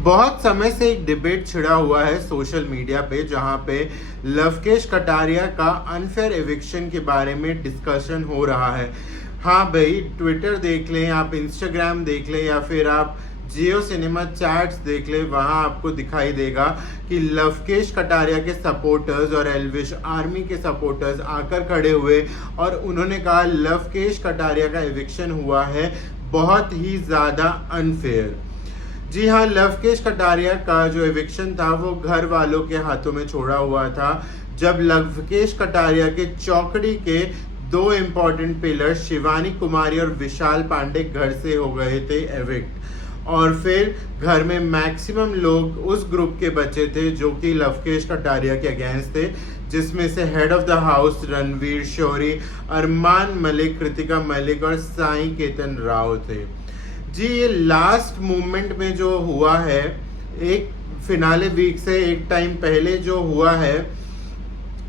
बहुत समय से एक डिबेट छिड़ा हुआ है सोशल मीडिया पे, जहां पे लवकेश कटारिया का अनफेयर एविक्शन के बारे में डिस्कशन हो रहा है। हाँ भाई, ट्विटर देख लें, आप इंस्टाग्राम देख लें या फिर आप जियो सिनेमा चैट्स देख लें, वहाँ आपको दिखाई देगा कि लवकेश कटारिया के सपोर्टर्स और एल्विश आर्मी के सपोर्टर्स आकर खड़े हुए और उन्होंने कहा लवकेश कटारिया का एविक्शन हुआ है बहुत ही ज़्यादा अनफेयर। जी हाँ, लवकेश कटारिया का जो एविक्शन था वो घर वालों के हाथों में छोड़ा हुआ था, जब लवकेश कटारिया के चौकड़ी के दो इम्पोर्टेंट पिलर शिवानी कुमारी और विशाल पांडे घर से हो गए थे एविक्ट, और फिर घर में मैक्सिमम लोग उस ग्रुप के बचे थे जो कि लवकेश कटारिया के अगेंस्ट थे, जिसमें से head of the house Ranveer Shorey, Armaan Malik, Kritika Malik और साई केतन राव थे। जी, ये लास्ट मूवमेंट में जो हुआ है, एक फिनाले वीक से एक टाइम पहले जो हुआ है,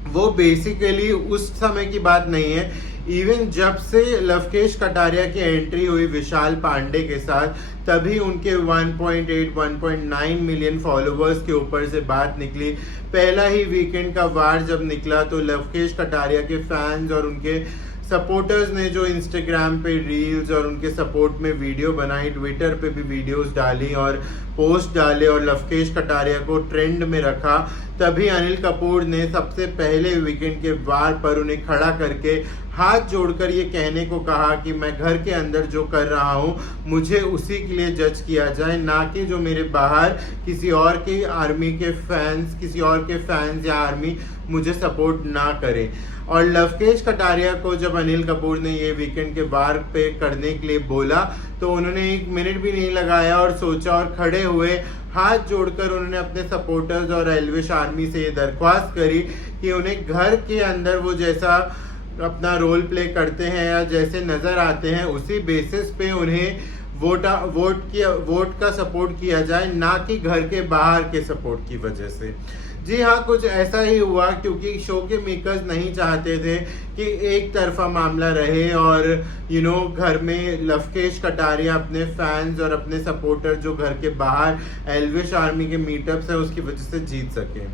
वो बेसिकली उस समय की बात नहीं है। इवन जब से लवकेश कटारिया की एंट्री हुई विशाल पांडे के साथ, तभी उनके 1.8-1.9 मिलियन फॉलोअर्स के ऊपर से बात निकली। पहला ही वीकेंड का वार जब निकला तो लवकेश कटारिया के फैंस और उनके सपोर्टर्स ने जो इंस्टाग्राम पे रील्स और उनके सपोर्ट में वीडियो बनाई, ट्विटर पे भी वीडियोस डाली और पोस्ट डाले और लवकेश कटारिया को ट्रेंड में रखा, तभी अनिल कपूर ने सबसे पहले वीकेंड के वार पर उन्हें खड़ा करके हाथ जोड़कर ये कहने को कहा कि मैं घर के अंदर जो कर रहा हूँ मुझे उसी के लिए जज किया जाए, ना कि जो मेरे बाहर किसी और के आर्मी के फैंस, किसी और के फैंस या आर्मी मुझे सपोर्ट ना करें। और लवकेश कटारिया को जब अनिल कपूर ने ये वीकेंड के वार पे करने के लिए बोला तो उन्होंने 1 मिनट भी नहीं लगाया और सोचा और खड़े हुए हाथ जोड़कर उन्होंने अपने सपोर्टर्स और एल्विश आर्मी से ये दरख्वास्त करी कि उन्हें घर के अंदर वो जैसा अपना रोल प्ले करते हैं या जैसे नज़र आते हैं उसी बेसिस पे उन्हें वोट का सपोर्ट किया जाए, ना कि घर के बाहर के सपोर्ट की वजह से। जी हाँ, कुछ ऐसा ही हुआ क्योंकि शो के मेकर्स नहीं चाहते थे कि एक तरफा मामला रहे और घर में लवकेश कटारिया अपने फैंस और अपने सपोर्टर जो घर के बाहर एल्विश आर्मी के मीटअप्स है उसकी वजह से जीत सके।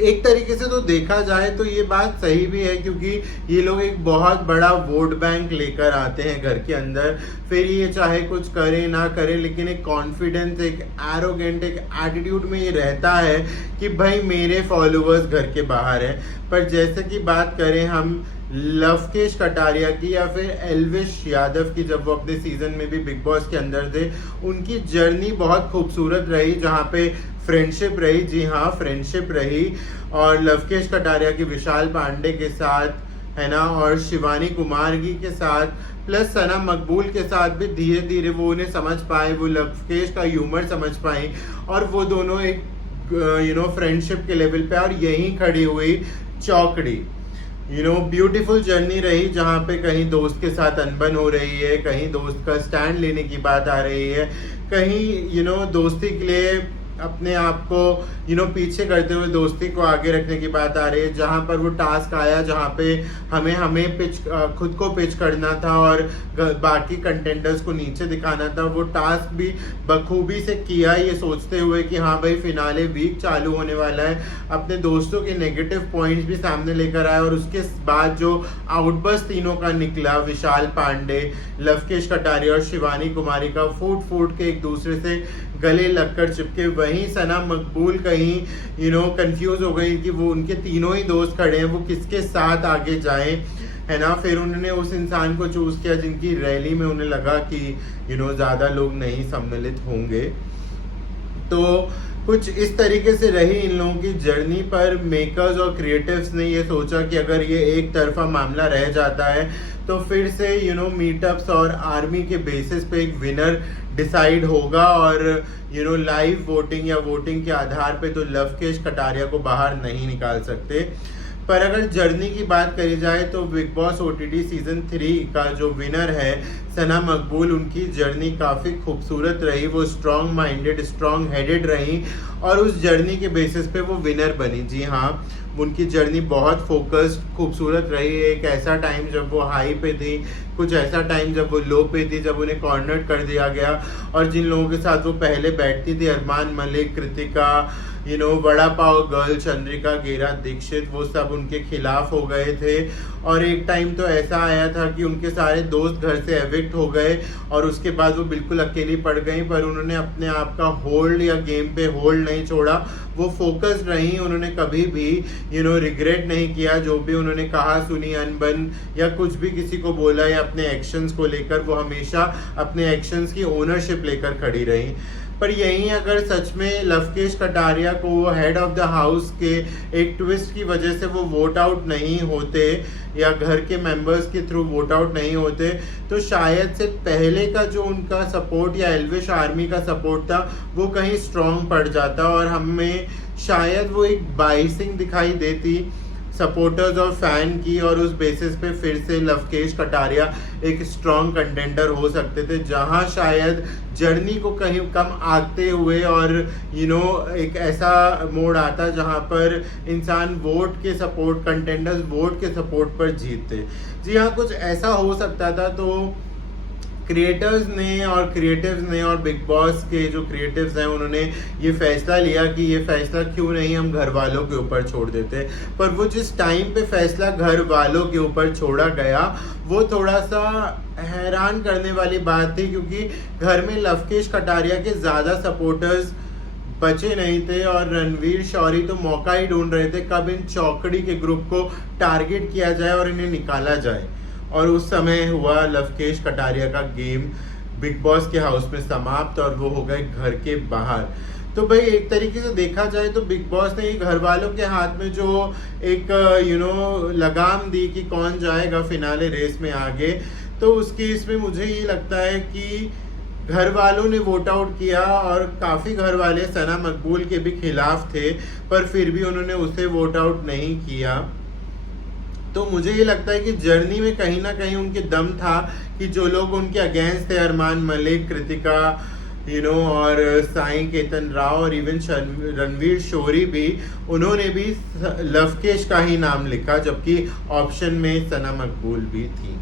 एक तरीके से तो देखा जाए तो ये बात सही भी है, क्योंकि ये लोग एक बहुत बड़ा वोट बैंक लेकर आते हैं घर के अंदर, फिर ये चाहे कुछ करे ना करे लेकिन एक कॉन्फिडेंस, एक एरोगेंट, एक एटीट्यूड में ये रहता है कि भाई मेरे फॉलोअर्स घर के बाहर हैं। पर जैसे कि बात करें हम लवकेश कटारिया की या फिर एल्विश यादव की, जब वो अपने सीजन में भी बिग बॉस के अंदर थे, उनकी जर्नी बहुत खूबसूरत रही, जहाँ पे फ्रेंडशिप रही। जी हाँ, फ्रेंडशिप रही, और लवकेश कटारिया की विशाल पांडे के साथ है ना, और शिवानी कुमारी के साथ प्लस सना मकबूल के साथ भी धीरे धीरे वो उन्हें समझ पाए, वो लवकेश का ह्यूमर समझ पाए और वो दोनों एक फ्रेंडशिप के लेवल पे और यहीं खड़ी हुई चौकड़ी। ब्यूटीफुल जर्नी रही, जहाँ पे कहीं दोस्त के साथ अनबन हो रही है, कहीं दोस्त का स्टैंड लेने की बात आ रही है, कहीं दोस्ती के लिए अपने आप को पीछे करते हुए दोस्ती को आगे रखने की बात आ रही है। जहाँ पर वो टास्क आया जहाँ पे हमें खुद को पिच करना था और बाकी कंटेंडर्स को नीचे दिखाना था, वो टास्क भी बखूबी से किया, ये सोचते हुए कि हाँ भाई फिनाले वीक चालू होने वाला है, अपने दोस्तों के नेगेटिव पॉइंट्स भी सामने लेकर आए। और उसके बाद जो आउटबर्स्ट तीनों का निकला, विशाल पांडे, लवकेश कटारिया और शिवानी कुमारी का, फूट के एक दूसरे से गले लगकर चिपके, वहीं सना मकबूल कहीं कंफ्यूज हो गई कि वो उनके तीनों ही दोस्त खड़े हैं, वो किसके साथ आगे जाएं, है ना। फिर उन्होंने उस इंसान को चूज किया जिनकी रैली में उन्हें लगा कि ज़्यादा लोग नहीं सम्मिलित होंगे। तो कुछ इस तरीके से रही इन लोगों की जर्नी। पर मेकर्स और क्रिएटिव्स ने ये सोचा कि अगर ये एक तरफा मामला रह जाता है तो फिर से मीटअप्स और आर्मी के बेसिस पे एक विनर डिसाइड होगा, और लाइव वोटिंग या वोटिंग के आधार पे तो लवकेश कटारिया को बाहर नहीं निकाल सकते। पर अगर जर्नी की बात करी जाए तो बिग बॉस OTT सीजन 3 का जो विनर है सना मकबूल, उनकी जर्नी काफ़ी खूबसूरत रही, वो स्ट्रॉन्ग माइंडेड, स्ट्रॉन्ग हेडेड रही और उस जर्नी के बेसिस पे वो विनर बनी। जी हाँ, उनकी जर्नी बहुत फोकस्ड खूबसूरत रही। एक ऐसा टाइम जब वो हाई पे थी, कुछ ऐसा टाइम जब वो लो पे थी, जब उन्हें कॉर्नर कर दिया गया, और जिन लोगों के साथ वो पहले बैठती थी, अरमान मलिक, कृतिका, वड़ा पाव गर्ल, चंद्रिका, गेरा दीक्षित, वो सब उनके खिलाफ हो गए थे। और एक टाइम तो ऐसा आया था कि उनके सारे दोस्त घर से एविक्ट हो गए और उसके बाद वो बिल्कुल अकेली पड़ गई, पर उन्होंने अपने आप का होल्ड या गेम पे होल्ड नहीं छोड़ा। वो फोकस्ड रही, उन्होंने कभी भी रिग्रेट नहीं किया। जो भी उन्होंने कहा, सुनी, अनबन या कुछ भी किसी को बोला या अपने एक्शंस को लेकर, वो हमेशा अपने एक्शंस की ओनरशिप लेकर खड़ी रही। पर यहीं अगर सच में लवकेश कटारिया को वो हेड ऑफ द हाउस के एक ट्विस्ट की वजह से वो वोट आउट नहीं होते या घर के मेंबर्स के थ्रू वोट आउट नहीं होते, तो शायद से पहले का जो उनका सपोर्ट या एल्विश आर्मी का सपोर्ट था वो कहीं स्ट्रॉन्ग पड़ जाता और हमें शायद वो एक बाइसिंग दिखाई देती सपोर्टर्स और फैन की, और उस बेसिस पे फिर से लवकेश कटारिया एक स्ट्रॉन्ग कंटेंडर हो सकते थे, जहां शायद जर्नी को कहीं कम आते हुए और एक ऐसा मोड़ आता जहां पर इंसान वोट के सपोर्ट, कंटेंडर्स वोट के सपोर्ट पर जीतते। जी हाँ, कुछ ऐसा हो सकता था। तो क्रिएटर्स ने और बिग बॉस के जो क्रिएटिव्स हैं, उन्होंने ये फैसला लिया कि ये फैसला क्यों नहीं हम घर वालों के ऊपर छोड़ देते। पर वो जिस टाइम पे फैसला घर वालों के ऊपर छोड़ा गया, वो थोड़ा सा हैरान करने वाली बात थी, क्योंकि घर में लवकेश कटारिया के ज़्यादा सपोर्टर्स बचे नहीं थे और रणवीर शौरी तो मौका ही ढूंढ रहे थे कब इन चौकड़ी के ग्रुप को टारगेट किया जाए और इन्हें निकाला जाए। और उस समय हुआ लवकेश कटारिया का गेम बिग बॉस के हाउस में समाप्त और वो हो गए घर के बाहर। तो भाई एक तरीके से देखा जाए तो बिग बॉस ने घर वालों के हाथ में जो एक लगाम दी कि कौन जाएगा फिनाले रेस में आगे, तो उसकी इसमें मुझे ये लगता है कि घर वालों ने वोट आउट किया और काफ़ी घर वाले सना मकबूल के भी खिलाफ थे, पर फिर भी उन्होंने उसे वोट आउट नहीं किया। तो मुझे ये लगता है कि जर्नी में कहीं ना कहीं उनके दम था कि जो लोग उनके अगेंस्ट थे, अरमान मलिक, कृतिका, और साई केतन राव और इवन रणवीर शोरी भी, उन्होंने भी लवकेश का ही नाम लिखा, जबकि ऑप्शन में सना मकबूल भी थी।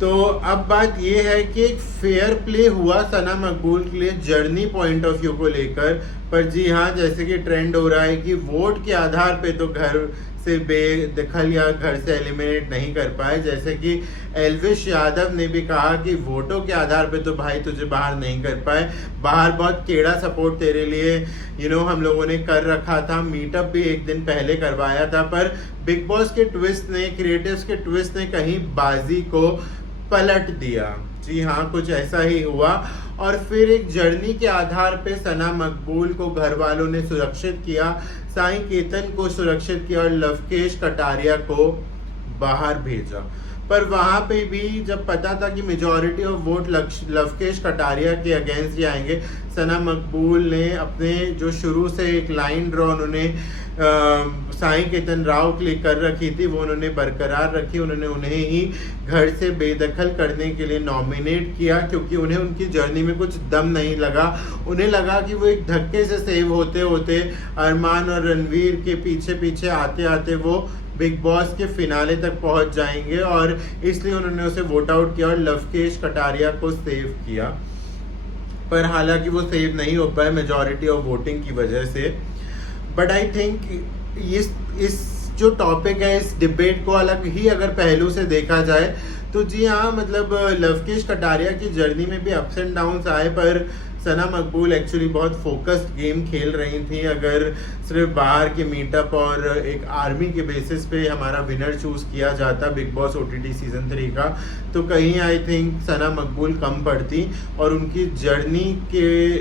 तो अब बात ये है कि एक फेयर प्ले हुआ सना मकबूल के लिए जर्नी पॉइंट ऑफ व्यू को लेकर, पर जी हाँ, जैसे कि ट्रेंड हो रहा है कि वोट के आधार पे तो घर से बेदखल या घर से एलिमिनेट नहीं कर पाए। जैसे कि एल्विश यादव ने भी कहा कि वोटों के आधार पे तो भाई तुझे बाहर नहीं कर पाए, बाहर बहुत टेढ़ा सपोर्ट तेरे लिए हम लोगों ने कर रखा था, मीटअप भी एक दिन पहले करवाया था, पर बिग बॉस के ट्विस्ट ने, क्रिएटिव्स के ट्विस्ट ने कहीं बाजी को पलट दिया। जी हाँ, कुछ ऐसा ही हुआ और फिर एक जर्नी के आधार पे सना मकबूल को घर वालों ने सुरक्षित किया, साई केतन को सुरक्षित किया और लवकेश कटारिया को बाहर भेजा। पर वहाँ पे भी जब पता था कि majority of vote Lavkesh Kataria के अगेंस्ट ही आएंगे, सना मकबूल ने अपने जो शुरू से एक लाइन ड्रॉ उन्होंने साई केतन राव के लिए कर रखी थी, वो उन्होंने बरकरार रखी। उन्होंने उन्हें ही घर से बेदखल करने के लिए नॉमिनेट किया, क्योंकि उन्हें उनकी जर्नी में कुछ दम नहीं लगा। उन्हें लगा कि वो एक धक्के से सेव होते होते अरमान और रणवीर के पीछे पीछे आते आते वो बिग बॉस के फिनाले तक पहुंच जाएंगे, और इसलिए उन्होंने उसे वोट आउट किया और लवकेश कटारिया को सेव किया। पर हालांकि वो सेव नहीं हो पाए मेजॉरिटी ऑफ वोटिंग की वजह से। बट आई थिंक इस जो टॉपिक है, इस डिबेट को अलग ही अगर पहलू से देखा जाए तो जी हाँ, मतलब लवकेश कटारिया की जर्नी में भी अप्स एंड डाउन्स आए, पर सना मकबूल एक्चुअली बहुत फोकस्ड गेम खेल रही थी। अगर सिर्फ बाहर के मीटअप और एक आर्मी के बेसिस पे हमारा विनर चूज किया जाता बिग बॉस OTT सीजन 3 का, तो कहीं आई थिंक सना मकबूल कम पड़ती और उनकी जर्नी के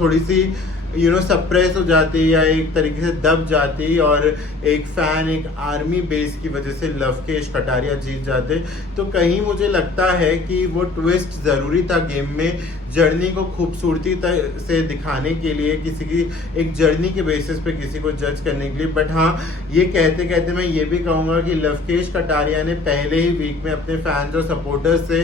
थोड़ी सी सप्रेस हो जाती या एक तरीके से दब जाती और एक फैन, एक आर्मी बेस की वजह से लवकेश कटारिया जीत जाते। तो कहीं मुझे लगता है कि वो ट्विस्ट ज़रूरी था गेम में, जर्नी को खूबसूरती से दिखाने के लिए, किसी की एक जर्नी के बेसिस पे किसी को जज करने के लिए। बट हाँ, ये कहते कहते मैं ये भी कहूँगा कि लवकेश कटारिया ने पहले ही वीक में अपने फैंस और सपोर्टर्स से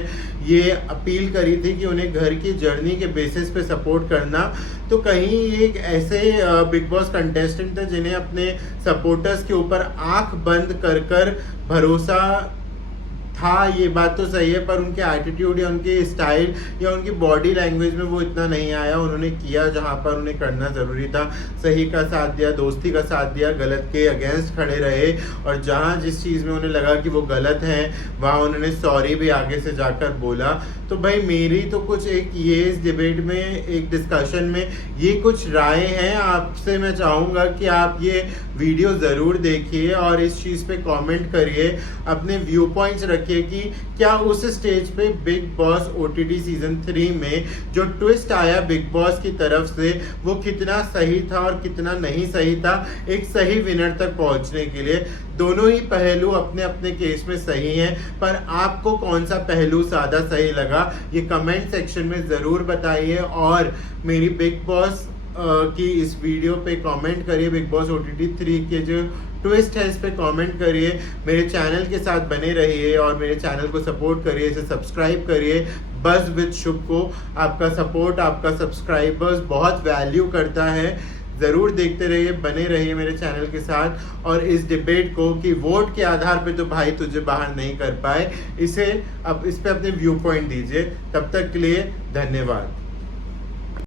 ये अपील करी थी कि उन्हें घर की जर्नी के बेसिस पे सपोर्ट करना। तो तो कहीं एक ऐसे बिग बॉस कंटेस्टेंट थे जिन्हें अपने सपोर्टर्स के ऊपर आंख बंद कर कर भरोसा था, ये बात तो सही है, पर उनके एटीट्यूड या उनके स्टाइल या उनकी बॉडी लैंग्वेज में वो इतना नहीं आया। उन्होंने किया जहाँ पर उन्हें करना ज़रूरी था, सही का साथ दिया, दोस्ती का साथ दिया, गलत के अगेंस्ट खड़े रहे, और जहाँ जिस चीज़ में उन्हें लगा कि वो गलत हैं वहाँ उन्होंने सॉरी भी आगे से जाकर बोला। तो भाई मेरी तो कुछ एक ये इस डिबेट में, एक डिस्कशन में ये कुछ राय हैं। आपसे मैं चाहूँगा कि आप ये वीडियो ज़रूर देखिए और इस चीज़ पे कमेंट करिए, अपने व्यू पॉइंट्स रखिए कि क्या उस स्टेज पे बिग बॉस OTT सीजन 3 में जो ट्विस्ट आया बिग बॉस की तरफ से वो कितना सही था और कितना नहीं सही था एक सही विनर तक पहुंचने के लिए। दोनों ही पहलू अपने अपने केस में सही हैं, पर आपको कौन सा पहलू ज़्यादा सही लगा ये कमेंट सेक्शन में ज़रूर बताइए। और मेरी बिग बॉस की इस वीडियो पे कमेंट करिए, बिग बॉस OTT 3 के जो ट्विस्ट है इस पे कमेंट करिए, मेरे चैनल के साथ बने रहिए और मेरे चैनल को सपोर्ट करिए, इसे सब्सक्राइब करिए। बज़ विद शुभ को आपका सपोर्ट, आपका सब्सक्राइबर्स बहुत वैल्यू करता है। ज़रूर देखते रहिए, बने रहिए मेरे चैनल के साथ। और इस डिबेट को कि वोट के आधार पे तो भाई तुझे बाहर नहीं कर पाए, इसे अब इस पे अपने व्यू पॉइंट दीजिए। तब तक के लिए धन्यवाद।